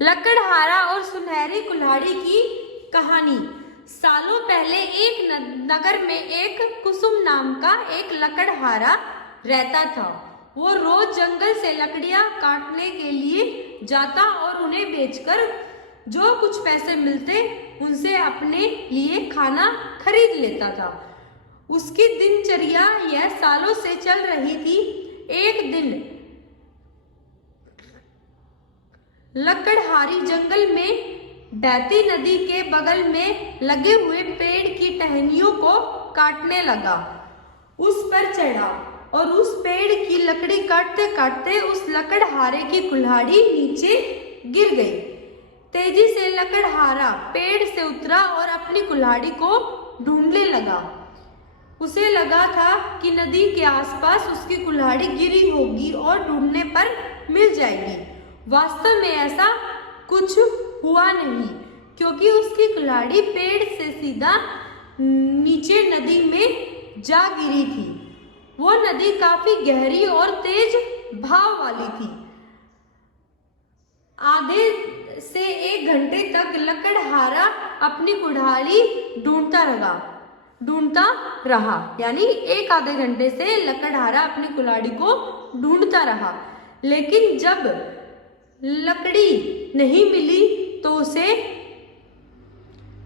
लकड़हारा और सुनहरी कुल्हाड़ी की कहानी। सालों पहले एक नगर में एक कुसुम नाम का एक लकड़हारा रहता था। वो रोज जंगल से लकड़ियां काटने के लिए जाता और उन्हें बेचकर जो कुछ पैसे मिलते उनसे अपने लिए खाना खरीद लेता था। उसकी दिनचर्या यह सालों से चल रही थी। एक दिन लकड़हारी जंगल में बहती नदी के बगल में लगे हुए पेड़ की टहनियों को काटने लगा। उस पर चढ़ा और उस पेड़ की लकड़ी काटते काटते उस लकड़हारे की कुल्हाड़ी नीचे गिर गई। तेजी से लकड़हारा पेड़ से उतरा और अपनी कुल्हाड़ी को ढूंढने लगा। उसे लगा था कि नदी के आसपास उसकी कुल्हाड़ी गिरी होगी और ढूंढने पर मिल जाएगी। वास्तव में ऐसा कुछ हुआ नहीं, क्योंकि उसकी कुल्हाड़ी पेड़ से सीधा नीचे नदी में जा गिरी थी। वो नदी काफी गहरी और तेज बहाव वाली थी। आधे से 1 घंटे तक लकड़हारा अपनी कुल्हाड़ी ढूंढता रहा। यानी एक आधे घंटे से लकड़हारा अपनी कुल्हाड़ी को ढूंढता रहा, लेकिन जब लकड़ी नहीं मिली तो उसे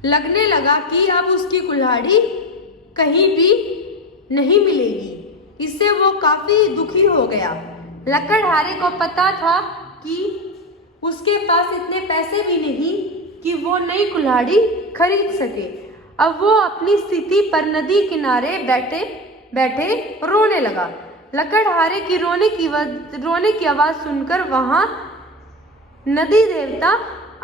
लगने लगा कि अब उसकी कुल्हाड़ी कहीं भी नहीं मिलेगी। इससे वो काफी दुखी हो गया। लकड़हारे को पता था कि उसके पास इतने पैसे भी नहीं कि वो नई कुल्हाड़ी खरीद सके। अब वो अपनी स्थिति पर नदी किनारे बैठे बैठे रोने लगा। लकड़हारे की रोने की आवाज सुनकर वहां नदी देवता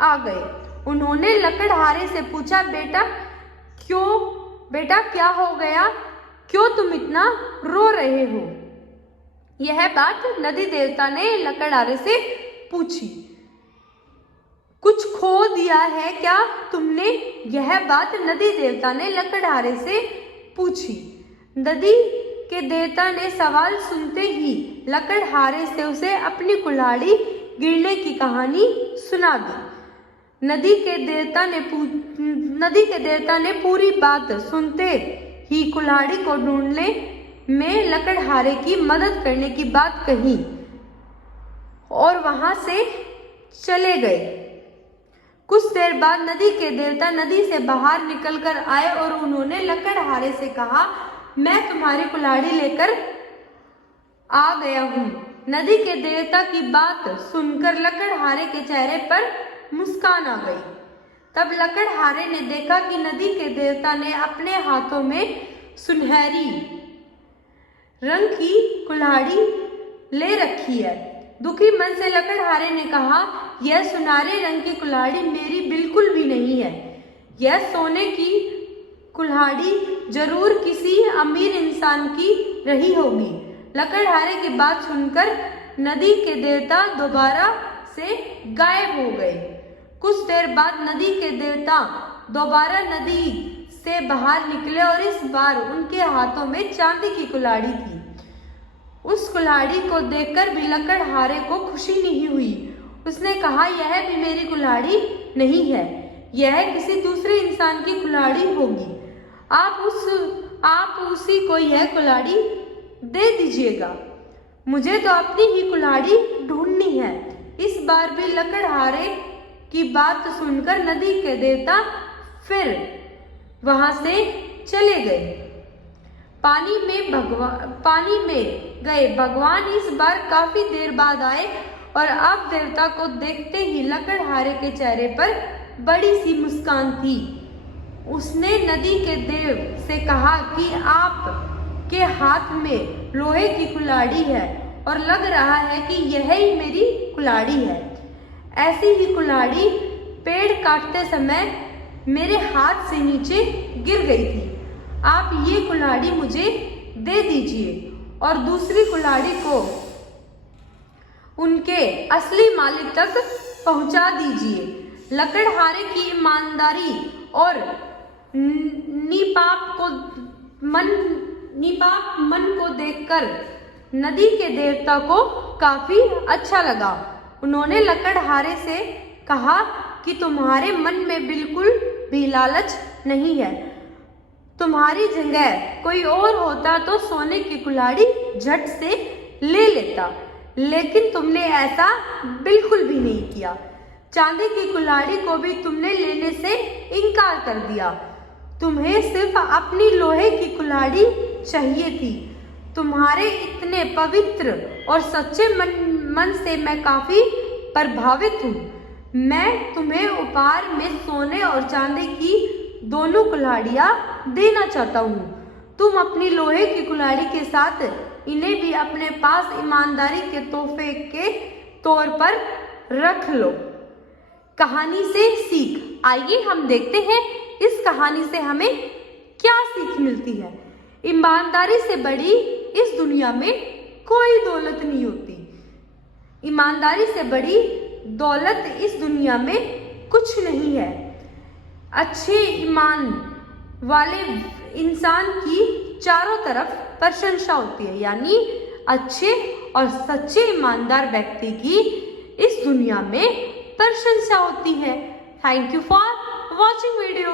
आ गए। उन्होंने लकड़हारे से पूछा, बेटा क्या हो गया? क्यों तुम इतना रो रहे हो? यह बात नदी देवता ने लकड़हारे से पूछी। कुछ खो दिया है क्या तुमने? यह बात नदी देवता ने लकड़हारे से पूछी। नदी के देवता ने सवाल सुनते ही लकड़हारे से उसे अपनी कुल्हाड़ी गिरने की कहानी सुना दी। नदी के देवता ने पूरी बात सुनते ही कुल्हाड़ी को ढूंढने में लकड़हारे की मदद करने की बात कही और वहां से चले गए। कुछ देर बाद नदी के देवता नदी से बाहर निकलकर आए और उन्होंने लकड़हारे से कहा, मैं तुम्हारी कुल्हाड़ी लेकर आ गया हूँ। नदी के देवता की बात सुनकर लकड़हारे के चेहरे पर मुस्कान आ गई। तब लकड़हारे ने देखा कि नदी के देवता ने अपने हाथों में सुनहरी रंग की कुल्हाड़ी ले रखी है। दुखी मन से लकड़हारे ने कहा, यह सुनहरे रंग की कुल्हाड़ी मेरी बिल्कुल भी नहीं है। यह सोने की कुल्हाड़ी जरूर किसी अमीर इंसान की रही होगी। लकड़हारे की बात सुनकर नदी के देवता दोबारा से गायब हो गए। कुछ देर बाद नदी के देवता दोबारा नदी से बाहर निकले और इस बार उनके हाथों में चांदी की कुल्हाड़ी थी। उस कुल्हाड़ी को देखकर भी लकड़हारे को खुशी नहीं हुई। उसने कहा, यह भी मेरी कुल्हाड़ी नहीं है, यह किसी दूसरे इंसान की कुल्हाड़ी होगी। आप उसी को यह कुल्हाड़ी दे दीजिएगा। मुझे तो अपनी ही कुल्हाड़ी ढूंढनी है। इस बार भी लकड़हारे की बात सुनकर नदी के देवता फिर वहां से चले गए। पानी में गए भगवान इस बार काफी देर बाद आए और अब देवता को देखते ही लकड़हारे के चेहरे पर बड़ी सी मुस्कान थी। उसने नदी के देव से कहा कि आप के हाथ में लोहे की कुल्हाड़ी है और लग रहा है कि यह ही मेरी कुल्हाड़ी है। ऐसी ही कुल्हाड़ी पेड़ काटते समय मेरे हाथ से नीचे गिर गई थी। आप ये कुल्हाड़ी मुझे दे दीजिए और दूसरी कुल्हाड़ी को उनके असली मालिक तक पहुंचा दीजिए। लकड़हारे की ईमानदारी और निपाप मन को देखकर नदी के देवता को काफी अच्छा लगा। उन्होंने लकड़हारे से कहा कि तुम्हारे मन में बिल्कुल भी लालच नहीं है। तुम्हारी जगह कोई और होता तो सोने की कुल्हाड़ी झट से ले लेता, लेकिन तुमने ऐसा बिल्कुल भी नहीं किया। चांदी की कुल्हाड़ी को भी तुमने लेने से इनकार कर दिया। तुम्हें सिर्फ अपनी लोहे की कुल्हाड़ी चाहिए थी। तुम्हारे इतने पवित्र और सच्चे मन से मैं काफी प्रभावित हूँ। मैं तुम्हें उपहार में सोने और चांदी की दोनों कुल्हाड़ियाँ देना चाहता हूँ। तुम अपनी लोहे की कुल्हाड़ी के साथ इन्हें भी अपने पास ईमानदारी के तोहफे के तौर पर रख लो। कहानी से सीख। आइए हम देखते हैं इस कहानी से हमें क्या सीख मिलती है। ईमानदारी से बड़ी इस दुनिया में कोई दौलत नहीं होती। ईमानदारी से बड़ी दौलत इस दुनिया में कुछ नहीं है। अच्छे ईमान वाले इंसान की चारों तरफ प्रशंसा होती है, यानी अच्छे और सच्चे ईमानदार व्यक्ति की इस दुनिया में प्रशंसा होती है। Thank you for watching video.